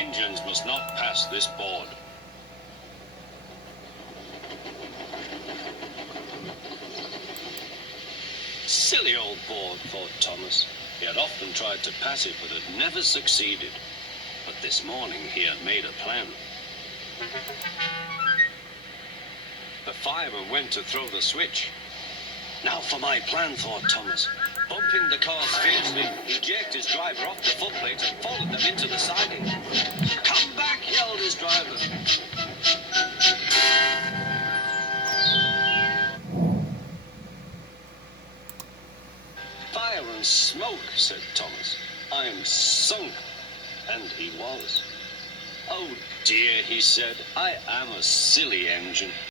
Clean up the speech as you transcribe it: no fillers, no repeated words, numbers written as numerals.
Engines must not pass this board. Silly old board, thought Thomas. He had often tried to pass it, but had never succeeded. But this morning he had made a plan. The fireman went to throw the switch. Now for my plan, thought Thomas. Bumping the cars fiercely, he jerked his driver off the footplates and followed them into the siding. "Come back!" yelled his driver. "Fire and smoke," said Thomas. "I'm sunk." And he was. "Oh dear," he said, "I am a silly engine."